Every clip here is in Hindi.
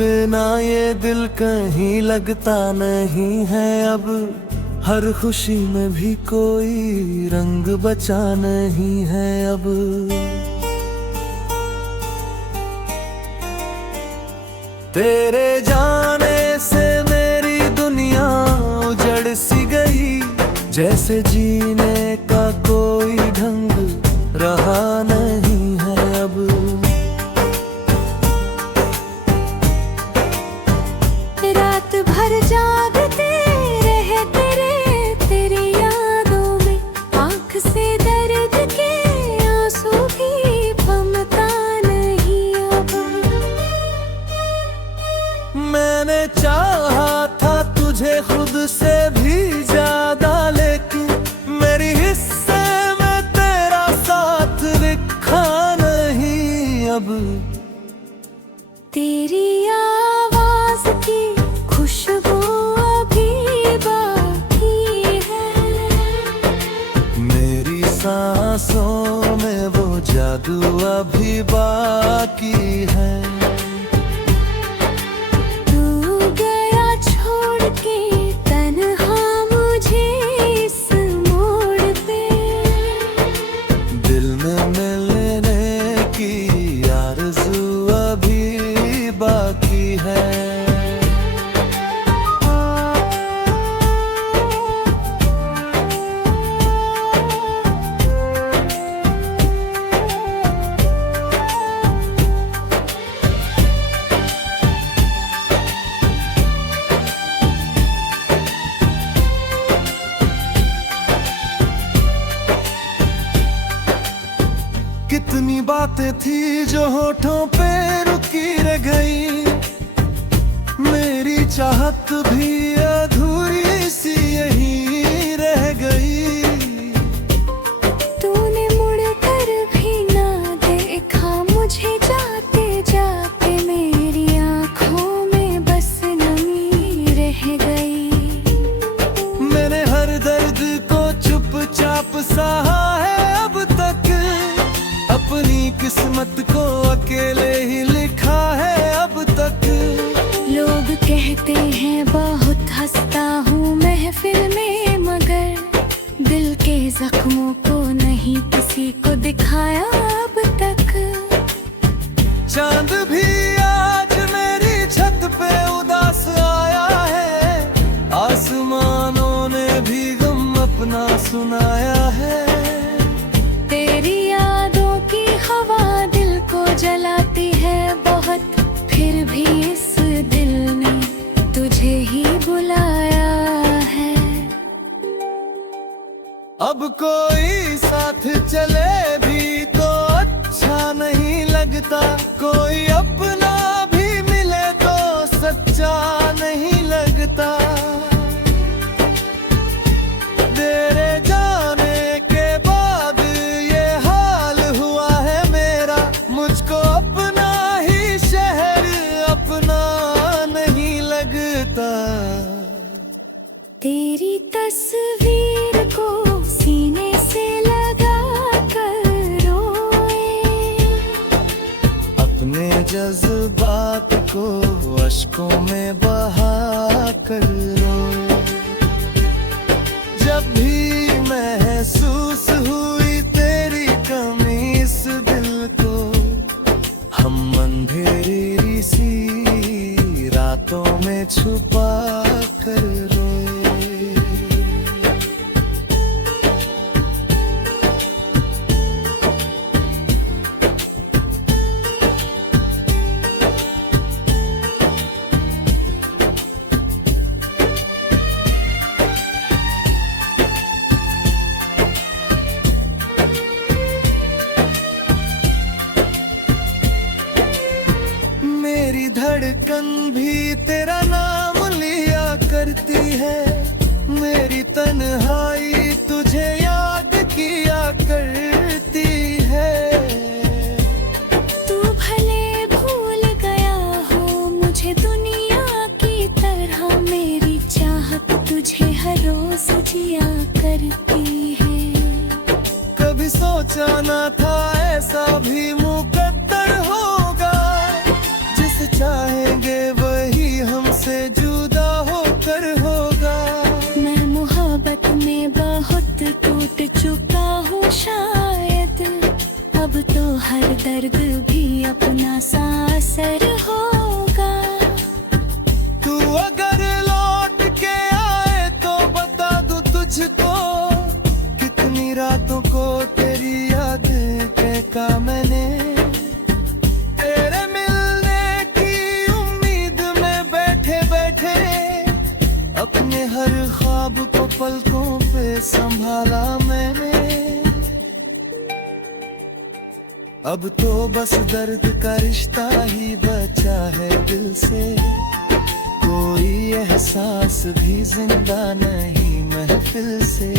बिना ये दिल कहीं लगता नहीं है अब। हर खुशी में भी कोई रंग बचा नहीं है अब। तेरे जाने से मेरी दुनिया उजड़ सी गई, जैसे जीने का कोई ढंग रहा नहीं है अब। रात भर जागते रहे तेरी यादों में, आँख से दर्द के आंसू भी थमता नहीं अब। मैंने चाहा था तुझे खुद से भी ज्यादा, लेकिन मेरी हिस्से में तेरा साथ लिखा नहीं अब। तेरी आवाज की खुशबू अभी बाकी है, मेरी सांसों में वो जादू अभी बाकी है। तू गया छोड़ के तन्हा मुझे इस मोड़ पे, दिल में मिलने की आरज़ू अभी बाकी है। कितनी बातें थी जो होठों पे रुकी रह गई, मेरी चाहत भी अधूरी सी यही रह गई। तूने मुड़ कर भी ना देखा मुझे, जाते जाते मेरी आँखों में बस नमी रह गई। मैंने हर दर्द को चुपचाप सहा है अब तक, अपनी किस्मत को अकेले ही लिखा है अब तक। लोग कहते हैं बहुत हंसता हूँ महफिल में, मगर दिल के जख्मों को नहीं किसी को दिखाया अब तक। चांद भी आज मेरी छत पे उदास आया है, आसमानों ने भी गम अपना सुनाया है। तेरी यादों की हवा दिल को जलाती है बहुत, फिर भी इस दिल ने तुझे ही बुलाया है। अब कोई साथ चले भी तो अच्छा नहीं लगता, कोई अपना भी मिले तो सच्चा नहीं लगता। तेरे जाने के बाद ये हाल हुआ है मेरा, मुझको अपना ही शहर अपना नहीं लगता। तेरी तस्वीर को सीने से लगा कर रोए, अपने जज्बात को अश्कों में बहा कर रोए। जब भी महसूस हुई तेरी कमी इस दिल को, हम अंधेरी सी रातों में छुपा कर रोए। मेरी धड़कन भी तेरा नाम लिया करती है, मेरी तन्हाई तुझे याद किया करती है। तू भले भूल गया हो मुझे दुनिया की तरह, मेरी चाहत तुझे हर रोज जिया करती है। कभी सोचा ना था ऐसा भी मुकद्दर होगा, जिस चाहेंगे वही हमसे जुदा होकर होगा। मैं मोहब्बत में बहुत टूट चुका हूँ शायद, अब तो हर दर्द भी अपना सा असर होगा। तू अगर लौट के आए तो बता दूं तुझको, कितनी रातों को तेरी यादें फेंका मैंने। तेरे मिलने की उम्मीद में बैठे बैठे अपने हर ख्वाब को पलकों पे संभाला मैंने। अब तो बस दर्द का रिश्ता ही बचा है दिल से, कोई एहसास भी जिंदा नहीं महफिल से।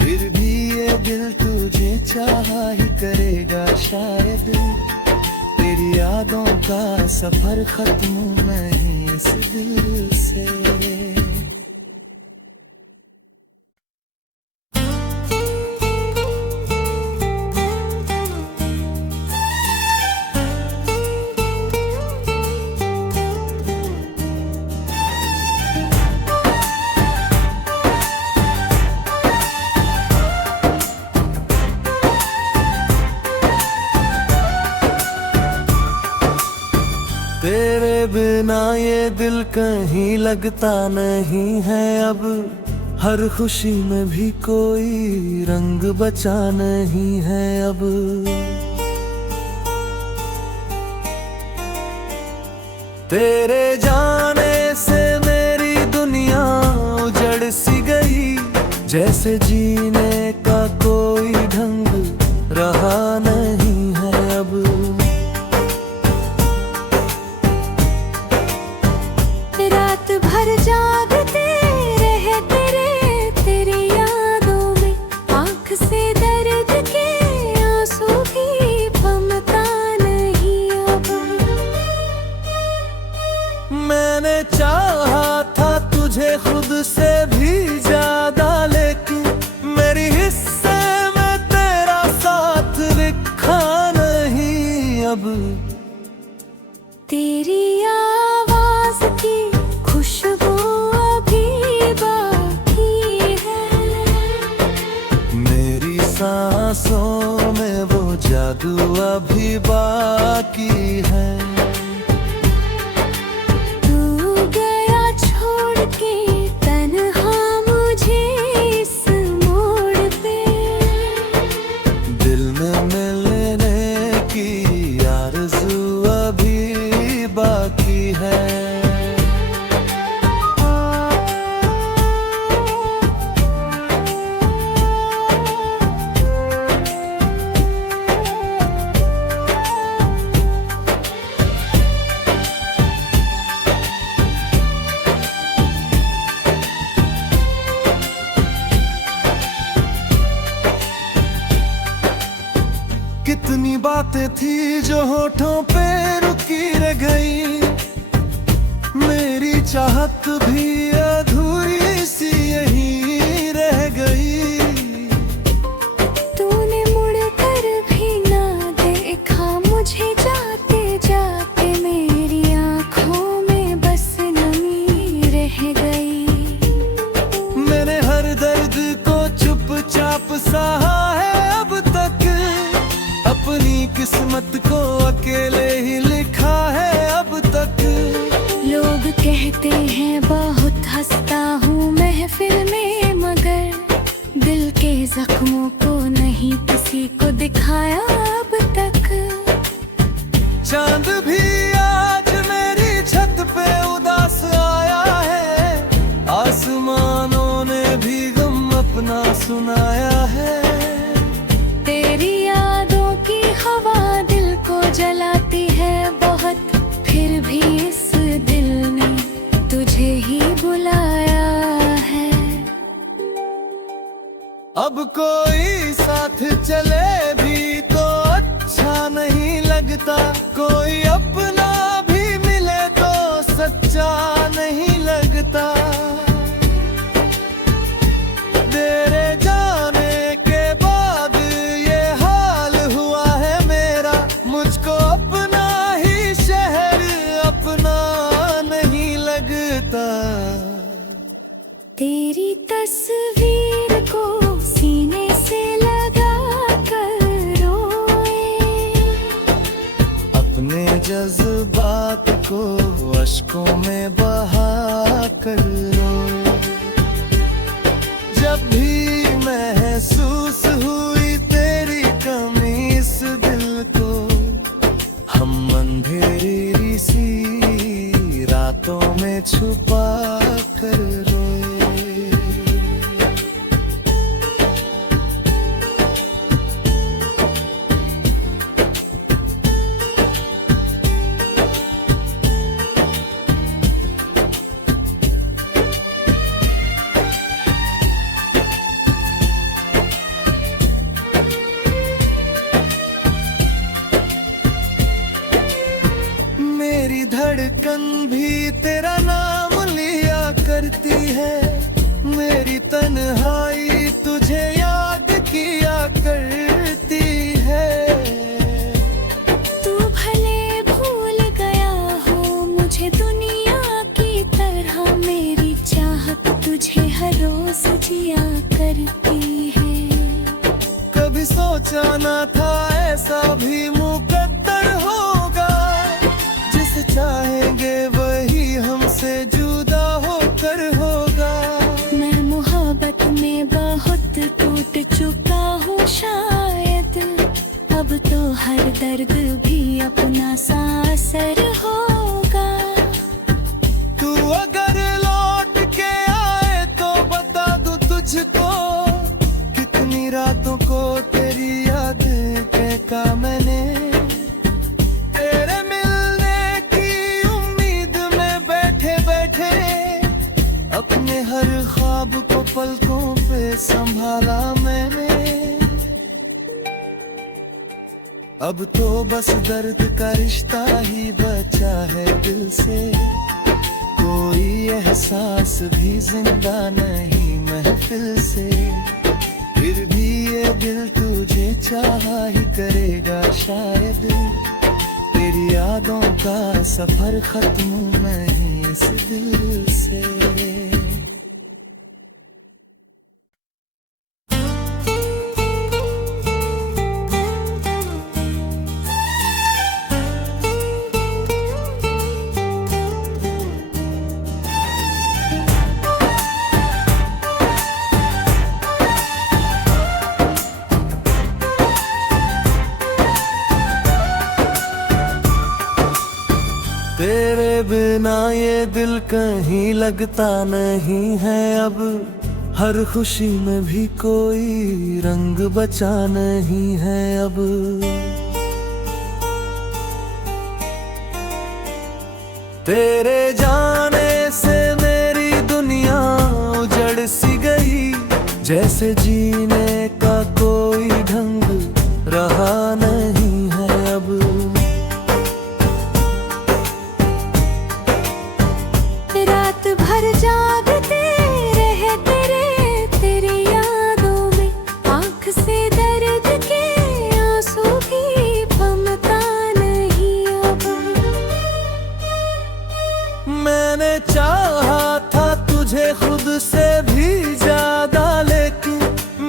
फिर भी ये दिल तुझे चाहा ही करेगा शायद, तेरी यादों का सफर खत्म नहीं इस दिल से। तेरे बिना ये दिल कहीं लगता नहीं है अब, हर खुशी में भी कोई रंग बचा नहीं है अब। तेरे जाने से मेरी दुनिया उजड़ सी गई, जैसे जीने का कोई ढंग रहा नहीं है अब। रात भर जागते रहे तेरी यादों में, आँख से दर्द के आंसू भी थमता नहीं अब। मैंने चाहा था तुझे खुद से भी ज्यादा, लेकिन मेरी हिस्से में तेरा साथ लिखा नहीं अब। तेरी आवाज की खुशबू अभी बाकी है, मेरी सांसों में वो जादू अभी बाकी है। तू गया छोड़ के तन्हा मुझे इस मोड़ पे, दिल में मिलने की आरज़ू अभी बाकी है। कितनी बातें थी जो होठों पे रुकी रह गई, मेरी चाहत भी अधूरी सी यही रह गई। तूने मुड़ कर भी ना देखा मुझे, जाते जाते मेरी आँखों में बस नमी रह गई। मैंने हर दर्द को चुपचाप सहा है अब तक, अपनी किस्मत को अकेले ही लिखा है अब तक। लोग कहते हैं बहुत हंसता हूँ महफिल में, मगर दिल के जख्मों को नहीं किसी को दिखाया अब तक। चांद भी आज मेरी छत पे उदास आया है, आसमानों ने भी गम अपना सुनाया है। तेरी यादों की हवा दिल को जलाती है बहुत, फिर भी इस दिल ने तुझे ही बुलाया है। अब कोई साथ चले भी तो अच्छा नहीं लगता, कोई अपना भी मिले तो सच्चा नहीं लगता। तेरे जाने के बाद ये हाल हुआ है मेरा, मुझको अपना ही शहर छुपा कर रोए। मेरी धड़कन भी तेरा नाम लिया करती है, मेरी तन्हाई तुझे याद किया करती है। तू भले भूल गया हो मुझे दुनिया की तरह, मेरी चाहत तुझे हर रोज जिया करती है। कभी सोचा ना था ऐसा भी मुकद्दर होगा, जिसे चाहेंगे वही हमसे जुदा होकर होगा। मैं मोहब्बत में बहुत टूट चुका हूँ शायद, अब तो हर दर्द भी अपना सा असर होगा। तू अगर लौट के आए तो बता दूं तुझको, कितनी रातों को तेरी यादें फेंका मैंने। तेरे मिलने की उम्मीद में बैठे बैठे अपने हर ख्वाब को पलकों पे संभाला मैंने। अब तो बस दर्द का रिश्ता ही बचा है दिल से, कोई एहसास भी जिंदा नहीं महफिल से। फिर भी ये दिल तुझे चाहा ही करेगा शायद, तेरी यादों का सफर खत्म नहीं इस दिल से। तेरे बिना ये दिल कहीं लगता नहीं है अब, हर खुशी में भी कोई रंग बचा नहीं है अब। तेरे जाने से मेरी दुनिया उजड़ सी गई, जैसे जीने का कोई ढंग रहा नहीं है अब। रात भर जागते रहे तेरी यादों में, आँख से दर्द के आंसू भी थमता नहीं अब। मैंने चाहा था तुझे खुद से भी ज्यादा, लेकिन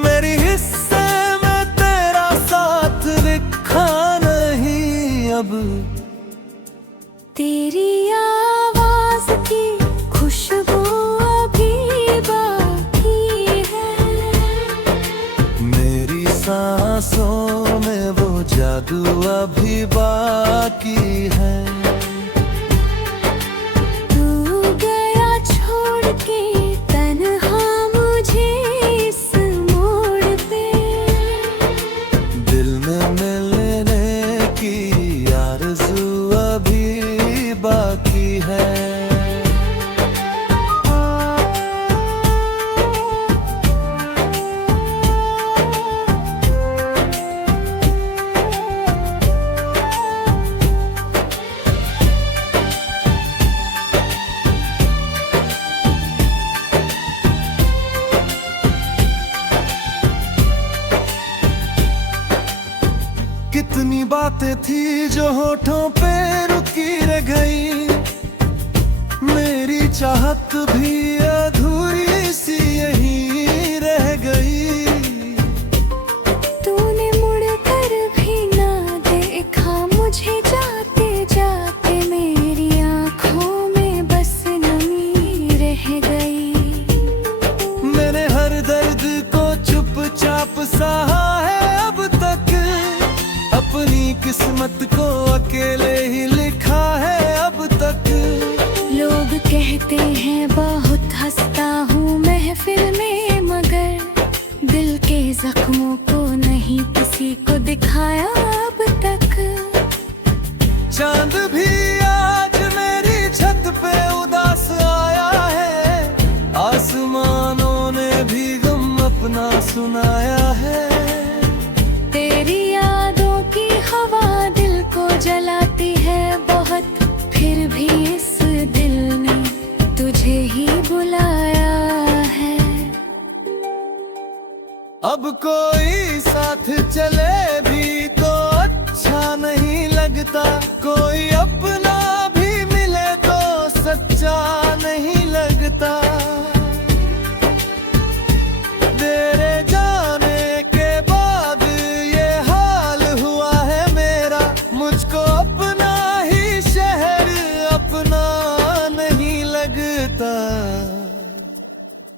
मेरी हिस्से में तेरा साथ लिखा नहीं अब। तेरी आवाज की खुशबू अभी बाकी है, मेरी सांसों में वो जादू अभी बाकी है। तू गया छोड़ के तन्हा मुझे इस मोड़ पे, दिल में मिलने की आरज़ू अभी बाकी है। कितनी बातें थी जो होठों पे रुकी रह गई, मेरी चाहत भी अधूरी सी यही रह गई। तूने मुड़ कर भी ना देखा मुझे जाते जाते, मेरी आँखों में बस नमी रह गई। मैंने हर दर्द को चुपचाप सहा है अब तक, अपनी किस्मत को अकेले ही लिखा है अब तक। लोग कहते जख्मों को नहीं किसी को दिखाया अब तक। चांद भी आज मेरी छत पे उदास आया है, आसमानों ने भी गम अपना सुनाया है। तेरी यादों की हवा दिल को जलाती है बहुत, फिर भी इस दिल ने तुझे ही बुलाया है। अब कोई साथ चले भी तो अच्छा नहीं लगता, कोई अपना भी मिले तो सच्चा नहीं लगता। तेरे जाने के बाद ये हाल हुआ है मेरा, मुझको अपना ही शहर अपना नहीं लगता।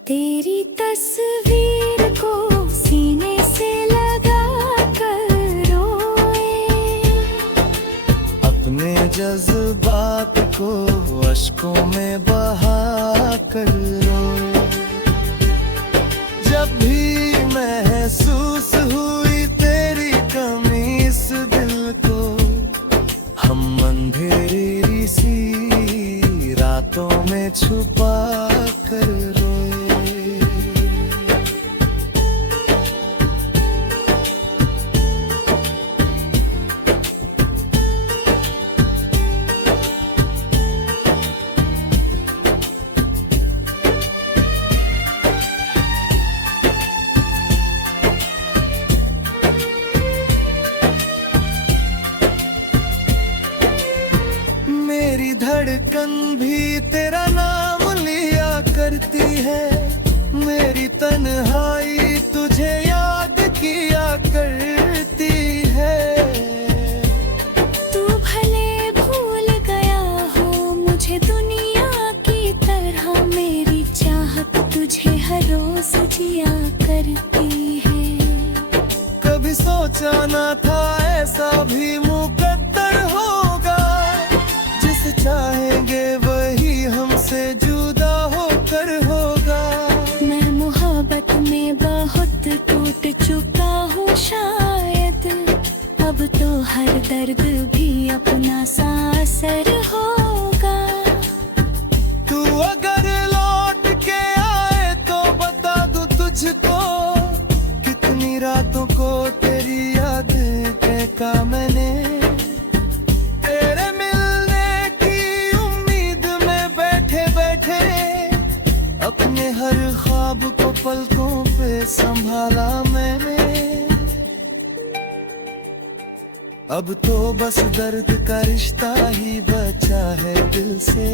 तेरी तस्वीर को सीने से लगा कर रोए, अपने जज्बात को अश्कों में बहा कर रोए। जब भी महसूस हुई तेरी कमी इस दिल को, हम अंधेरी सी रातों में छुपा कर रोए। मेरी धड़कन भी तेरा नाम लिया करती है, मेरी तन्हाई तुझे याद किया करती है। तू भले भूल गया हो मुझे दुनिया की तरह, मेरी चाहत तुझे हर रोज जिया करती है। कभी सोचा ना था ऐसा भी मुकद्दर होगा, जिसे चाहेंगे वही हमसे जुदा होकर होगा। मैं मोहब्बत में बहुत टूट चुका हूँ शायद, अब तो हर दर्द भी अपना सा असर होगा। तू अगर लौट के आए तो बता दूं तुझको, कितनी रातों को तेरी यादें फेंका मैंने। तेरे मिलने की उम्मीद में बैठे बैठे अपने हर ख्वाब को पलकों पे संभाला मैंने। अब तो बस दर्द का रिश्ता ही बचा है दिल से,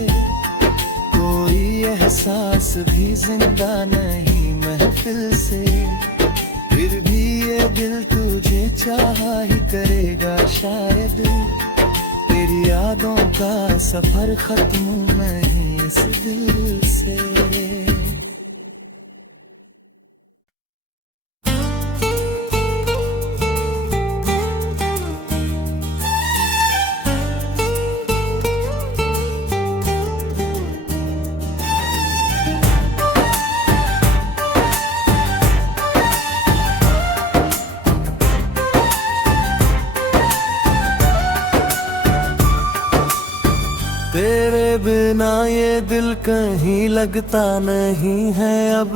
कोई एहसास भी जिंदा नहीं महफिल से। फिर भी ये दिल तुझे चाहा ही करेगा शायद, तेरी यादों का सफर खत्म नहीं इस दिल से। तेरे बिना ये दिल कहीं लगता नहीं है अब,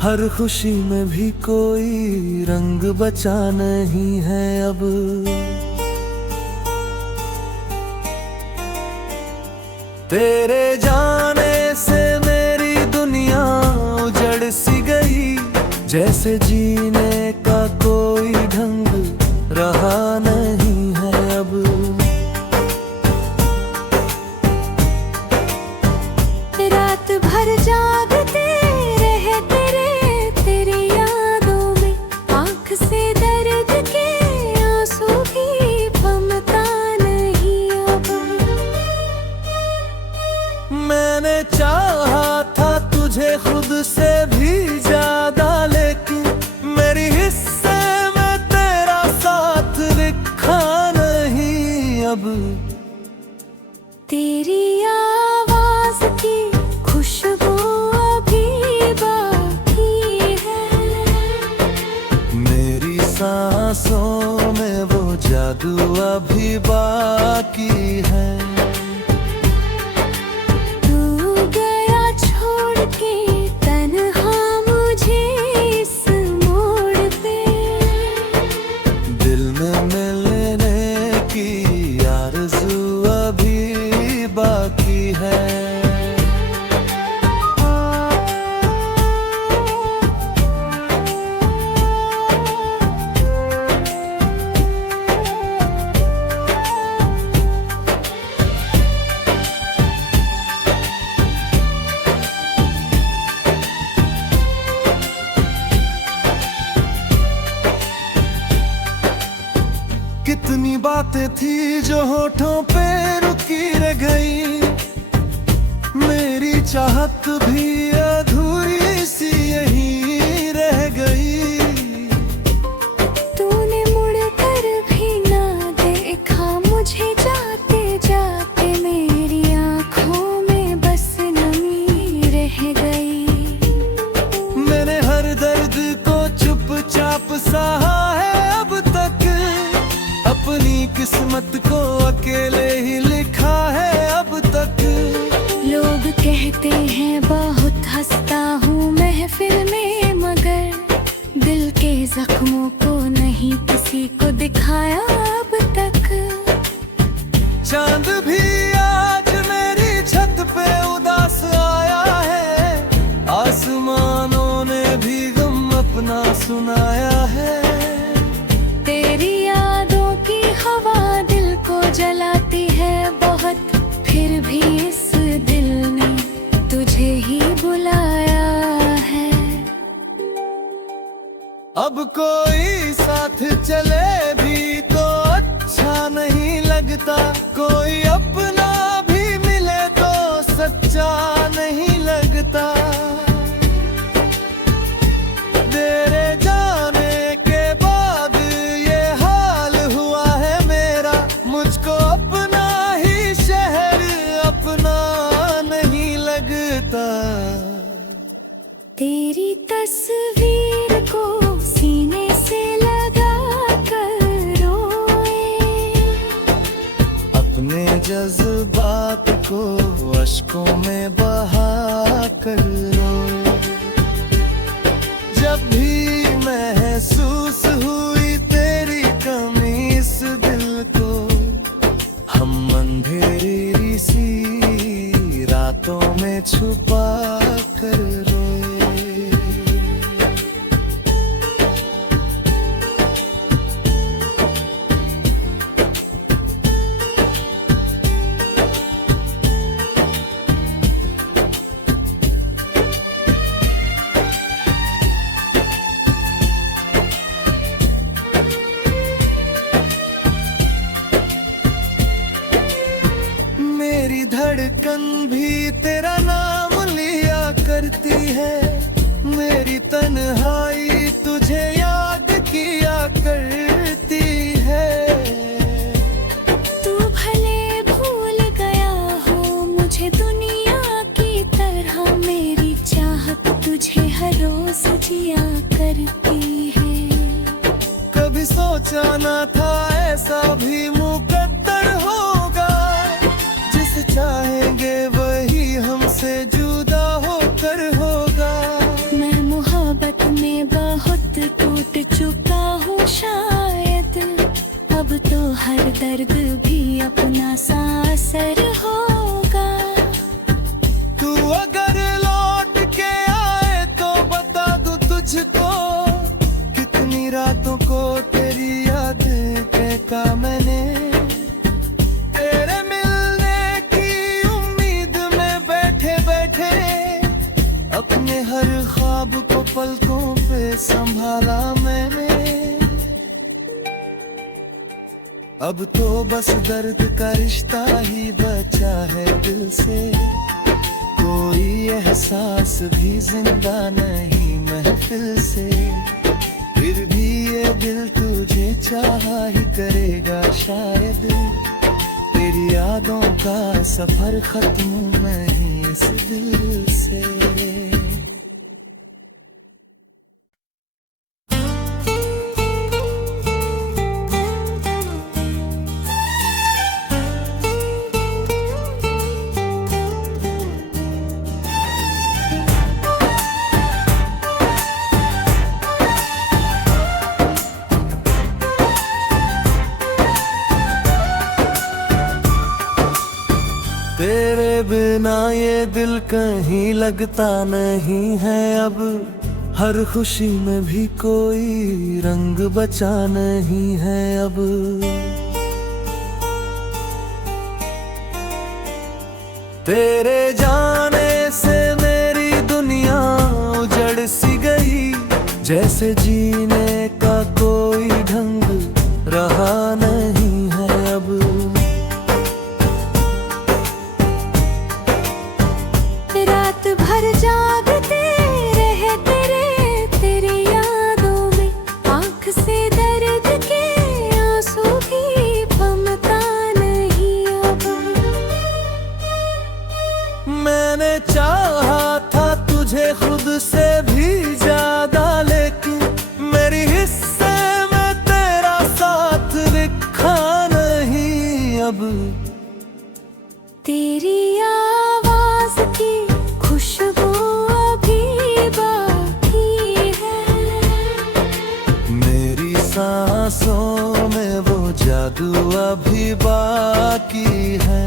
हर खुशी में भी कोई रंग बचा नहीं है अब। तेरे जाने से मेरी दुनिया उजड़ सी गई, जैसे जीने का कोई ढंग रहा नहीं है अब। रात भर जागते रहे तेरी यादों में, आँख से दर्द के आंसू भी थमता नहीं अब। मैंने चाहा था तुझे खुद से भी ज्यादा, लेकिन मेरी हिस्से में तेरा साथ लिखा नहीं। सांसों में वो जादू अभी बाकी है। तू गया छोड़ के तन्हा मुझे इस मोड़ पे, दिल में मिलने की आरज़ू अभी बाकी है। कितनी बातें थी जो होठों पे रुकी रह गई, मेरी चाहत भी अधूरी सी यही रह गई। तूने मुड़ कर भी ना देखा मुझे, जाते जाते मेरी आँखों में बस नमी रह गई। मैंने हर दर्द को चुपचाप सहा है अब तक, अपनी किस्मत को अकेले ही लिखा है अब तक। लोग कहते हैं बहुत हंसता हूँ महफिल में, मगर दिल के जख्मों को नहीं किसी को दिखाया अब तक। चांद भी आज मेरी छत पे उदास आया है, आसमानों ने भी गम अपना सुनाया है। तेरी यादों की हवा दिल को जलाती है बहुत, फिर भी इस दिल ने तुझे ही बुलाया है। अब कोई साथ चले भी तो अच्छा नहीं लगता, कोई अपना भी मिले तो सच्चा नहीं लगता। तेरे जाने के बाद ये हाल हुआ है मेरा, मुझको अपना ही शहर अपना नहीं लगता। तेरी तस्वीर को सीने से लगा कर रोए, अपने जज्बात को अश्कों में बहा कर रोए। जब भी महसूस हुई तेरी कमी इस दिल को, हम अंधेरी सी रातों में छुपा कर रोए। मेरी धड़कन भी तेरा नाम लिया करती है, मेरी तन्हाई तुझे याद किया करती है। तू भले भूल गया हो मुझे दुनिया की तरह, मेरी चाहत तुझे हर रोज जिया करती है। कभी सोचा ना था ऐसा भी मुकद्दर होगा, जिसे चाहेंगे वही हमसे जुदा होकर होगा। मैं मोहब्बत में बहुत टूट चुका हूँ शायद, अब तो हर दर्द भी अपना सा असर होगा। तू अगर लौट के आए तो बता दूं तुझको, कितनी रातों को तेरी यादें कहता मैंने। तेरे मिलने की उम्मीद में बैठे बैठे अपने हर ख्वाब को पलकों पे संभाला मैंने। अब तो बस दर्द का रिश्ता ही बचा है दिल से, कोई एहसास भी जिंदा नहीं महफिल से। फिर भी ये दिल तुझे चाहा ही करेगा शायद, तेरी यादों का सफर खत्म नहीं इस दिल से। हाँ ये दिल कहीं लगता नहीं है अब, हर खुशी में भी कोई रंग बचा नहीं है अब। तेरे जाने से मेरी दुनिया उजड़ सी गई, जैसे जीने का कोई ढंग रहा नहीं है अब। रात भर जागते रहे तेरी यादों में, आँख से दर्द के आंसू भी थमता नहीं अब। मैंने चाहा था तुझे खुद से भी ज्यादा, लेकिन मेरी हिस्से में तेरा साथ दिखा नहीं अब। तेरी आवाज की खुशबू अभी बाकी है, मेरी सांसों में वो जादू अभी बाकी है।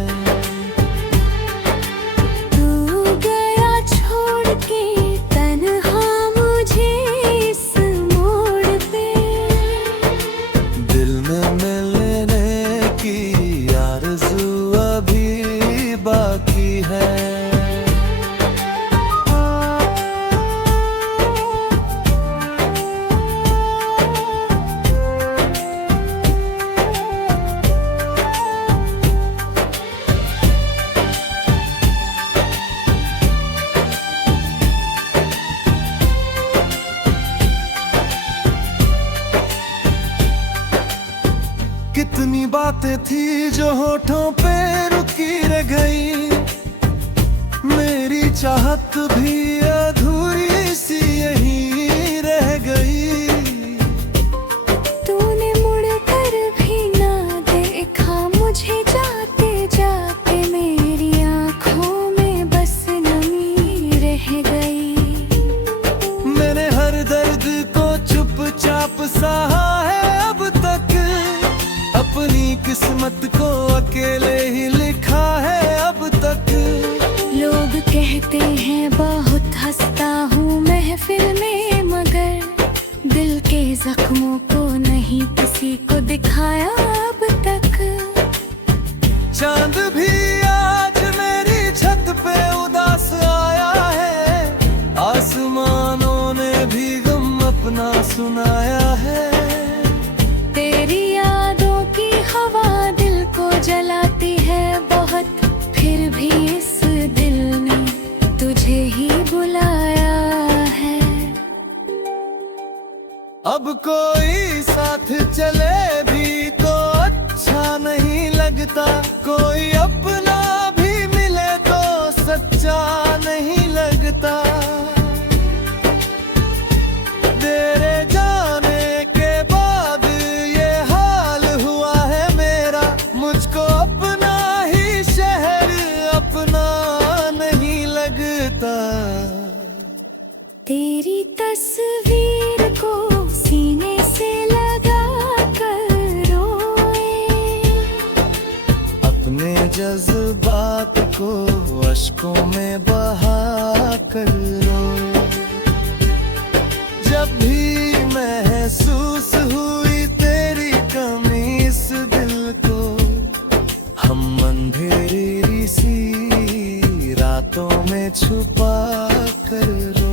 कितनी बातें थी जो होठों पे रुकी रह गई, मेरी चाहत भी अधूरी सी यहीं रह गई। तूने मुड़ कर भी ना देखा मुझे, जाते जाते मेरी आँखों में बस नमी रह गई। मैंने हर दर्द को चुपचाप सहा है अब तक, अपनी किस्मत को अकेले ही लिखा है अब तक। लोग कहते हैं बहुत हंसता हूँ महफिल में, मगर दिल के जख्मों को नहीं किसी को दिखाया अब तक। चांद भी आज मेरी छत पे उदास आया है, आसमानों ने भी गम अपना सुनाया है। तेरी यादों की हवा दिल को जलाती है बहुत, फिर भी इस दिल ने तुझे ही बुलाया है। अब कोई साथ चले भी तो अच्छा नहीं लगता, कोई अपना भी मिले तो सच्चा नहीं लगता। तेरे जाने के बाद ये हाल हुआ है मेरा, मुझको अपना ही शहर अपना नहीं लगता। तेरी तस्वीर को सीने से लगा कर रोए, अपने जज्बात को अश्कों में बहा कर रोए। जब भी महसूस हुई तेरी कमी इस दिल को, हम अंधेरी सी रातों में छुपा कर रोए।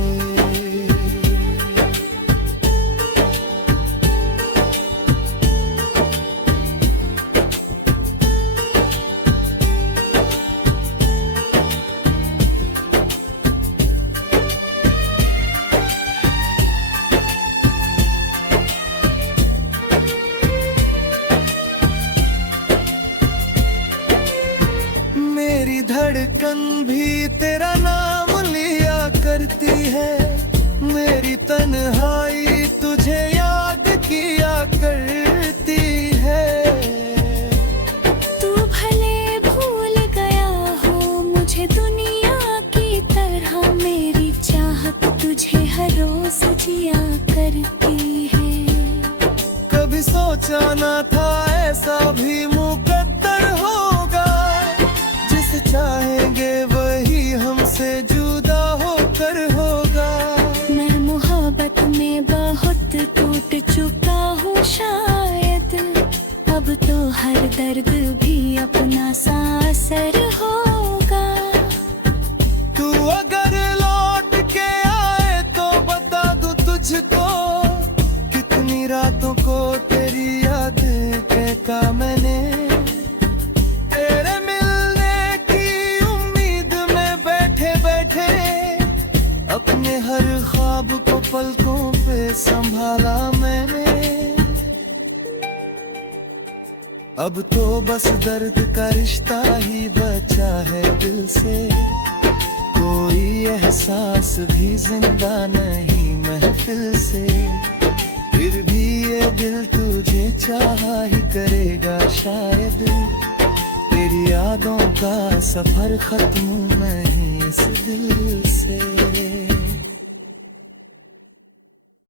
मेरी धड़कन भी तेरा नाम लिया करती है, मेरी तन्हाई तुझे याद किया करती है। तू भले भूल गया हो मुझे दुनिया की तरह, मेरी चाहत तुझे हर रोज जिया करती है। कभी सोचा ना था ऐसा भी मुकद्दर होगा, जिस चाहेंगे वही हमसे जुदा होकर होगा। मैं मोहब्बत में बहुत टूट चुका हूँ शायद, अब तो हर दर्द भी अपना सा असर होगा। तू अगर लौट के आए तो बता दूं तुझको, कितनी रातों को तेरी यादें फेंका मैंने। तेरे मिलने की उम्मीद में बैठे बैठे अपने हर ख्वाब को पलकों पे संभाला मैंने। अब तो बस दर्द का रिश्ता ही बचा है दिल से, कोई एहसास भी जिंदा नहीं महफिल से। फिर भी ये दिल तुझे चाहा ही करेगा शायद, तेरी यादों का सफर खत्म नहीं इस दिल से।